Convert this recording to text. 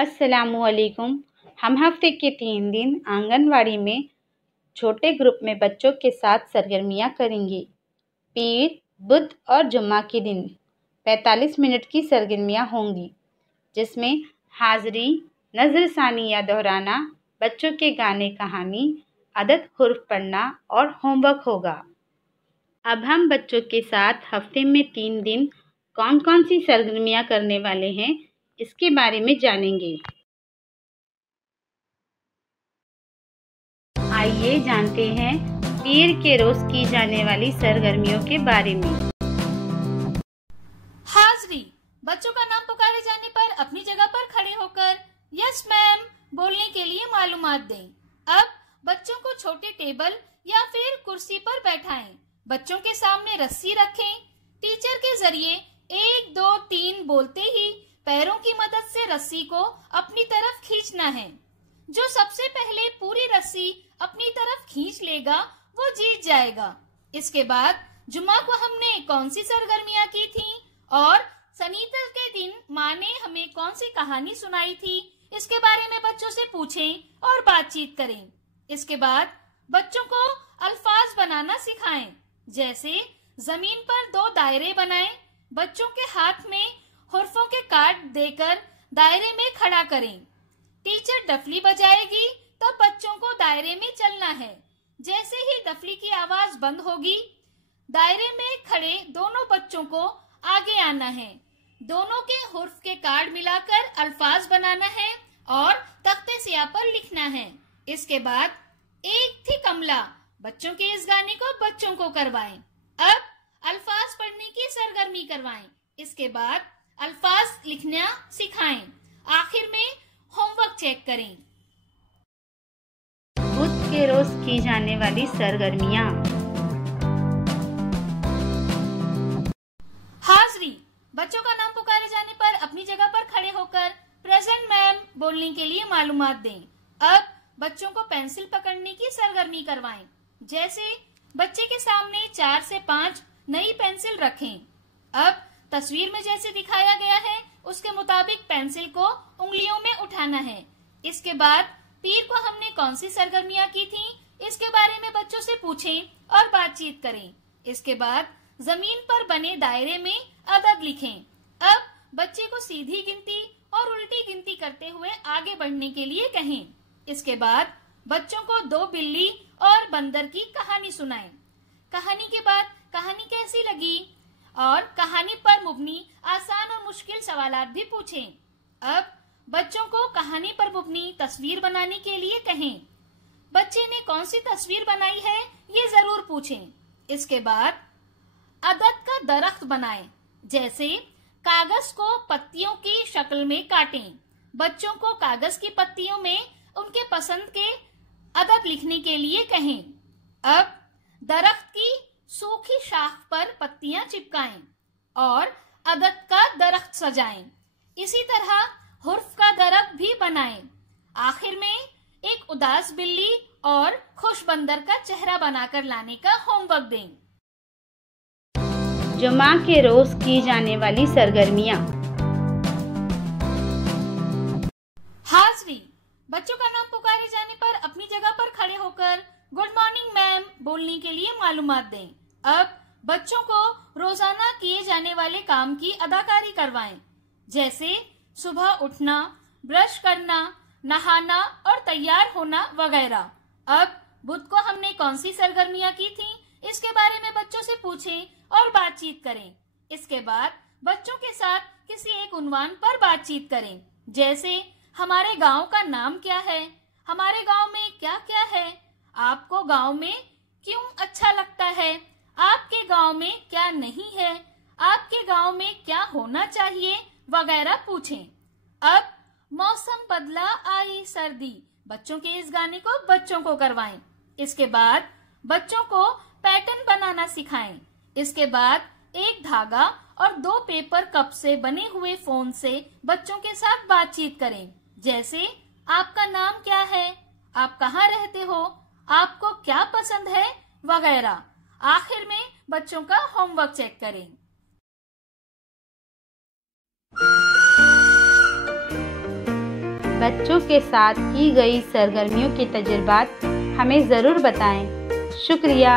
अस्सलामुअलैकुम। हम हफ्ते के 3 दिन आंगनवाड़ी में छोटे ग्रुप में बच्चों के साथ सरगर्मियाँ करेंगे। पीर, बुध और जुम्मा के दिन 45 मिनट की सरगर्मियाँ होंगी, जिसमें हाज़री, नज़रसानी या दोहराना, बच्चों के गाने कहानी, अदद हुर्फ पढ़ना और होमवर्क होगा। अब हम बच्चों के साथ हफ्ते में 3 दिन कौन कौन सी सरगर्मियाँ करने वाले हैं, इसके बारे में जानेंगे। आइए जानते हैं पीर के रोज की जाने वाली सरगर्मियों के बारे में। हाज़री, बच्चों का नाम पुकारे जाने पर अपनी जगह पर खड़े होकर यस मैम बोलने के लिए मालूमात दें। अब बच्चों को छोटे टेबल या फिर कुर्सी पर बैठाएं। बच्चों के सामने रस्सी रखें। टीचर के जरिए 1 2 3 बोलते ही पैरों की मदद से रस्सी को अपनी तरफ खींचना है। जो सबसे पहले पूरी रस्सी अपनी तरफ खींच लेगा वो जीत जाएगा। इसके बाद जुम्मा को हमने कौन सी सरगर्मियां की थी और सनीचर के दिन माँ ने हमें कौन सी कहानी सुनाई थी, इसके बारे में बच्चों से पूछें और बातचीत करें। इसके बाद बच्चों को अल्फाज बनाना सिखाएं, जैसे जमीन पर 2 दायरे बनाएं। बच्चों के हाथ में हुर्फों के कार्ड देकर दायरे में खड़ा करें। टीचर डफली बजाएगी, तब बच्चों को दायरे में चलना है। जैसे ही डफली की आवाज बंद होगी, दायरे में खड़े दोनों बच्चों को आगे आना है। दोनों के हुर्फ के कार्ड मिलाकर अल्फाज बनाना है और तख्ते स्याह पर लिखना है। इसके बाद एक थी कमला, बच्चों के इस गाने को बच्चों को करवाएं। अब अल्फाज पढ़ने की सरगर्मी करवाएं। इसके बाद अल्फाज लिखना सिखाएं। आखिर में होमवर्क चेक करें। बुध के रोज की जाने वाली सरगर्मियाँ। हाज़री, बच्चों का नाम पुकारे जाने पर अपनी जगह पर खड़े होकर प्रेजेंट मैम बोलने के लिए मालूमात दें। अब बच्चों को पेंसिल पकड़ने की सरगर्मी करवाएं। जैसे बच्चे के सामने 4 से 5 नई पेंसिल रखें। अब तस्वीर में जैसे दिखाया गया है उसके मुताबिक पेंसिल को उंगलियों में उठाना है। इसके बाद पीर को हमने कौन सी सरगर्मियां की थी, इसके बारे में बच्चों से पूछें और बातचीत करें। इसके बाद जमीन पर बने दायरे में अदद लिखें। अब बच्चे को सीधी गिनती और उल्टी गिनती करते हुए आगे बढ़ने के लिए कहें। इसके बाद बच्चों को 2 बिल्ली और बंदर की कहानी सुनाएं। कहानी के बाद कहानी कैसी लगी और कहानी पर मुबनी आसान और मुश्किल सवालात भी पूछें। अब बच्चों को कहानी पर मुबनी तस्वीर बनाने के लिए कहें। बच्चे ने कौन सी तस्वीर बनाई है ये जरूर पूछें। इसके बाद अदद का दरख्त बनाएं, जैसे कागज को पत्तियों की शक्ल में काटें। बच्चों को कागज की पत्तियों में उनके पसंद के अदद लिखने के लिए कहें। अब दरख्त की सूखी शाख पर पत्तियां चिपकाएं और अदद का दरख्त सजाएं। इसी तरह हुर्फ का दरख्त भी बनाएं। आखिर में एक उदास बिल्ली और खुश बंदर का चेहरा बनाकर लाने का होमवर्क दें। जुम्मा के रोज की जाने वाली सरगर्मियाँ। हाज़री, बच्चों का नाम पुकारे जाने पर अपनी जगह पर खड़े होकर गुड मॉर्निंग मैम बोलने के लिए मालूमात दें। अब बच्चों को रोजाना किए जाने वाले काम की अदाकारी करवाएं, जैसे सुबह उठना, ब्रश करना, नहाना और तैयार होना वगैरह। अब बुध को हमने कौन सी सरगर्मियां की थी, इसके बारे में बच्चों से पूछें और बातचीत करें। इसके बाद बच्चों के साथ किसी एक उन्वान पर बातचीत करें, जैसे हमारे गांव का नाम क्या है, हमारे गांव में क्या क्या है, आपको गांव में क्यों अच्छा लगता है, आपके गांव में क्या नहीं है, आपके गांव में क्या होना चाहिए वगैरह पूछें। अब मौसम बदला आई सर्दी, बच्चों के इस गाने को बच्चों को करवाएं। इसके बाद बच्चों को पैटर्न बनाना सिखाएं। इसके बाद एक धागा और 2 पेपर कप से बने हुए फोन से बच्चों के साथ बातचीत करें, जैसे आपका नाम क्या है, आप कहाँ रहते हो, आपको क्या पसंद है वगैरह। आखिर में बच्चों का होमवर्क चेक करें। बच्चों के साथ की गई सरगर्मियों के तजुर्बात हमें ज़रूर बताएं। शुक्रिया।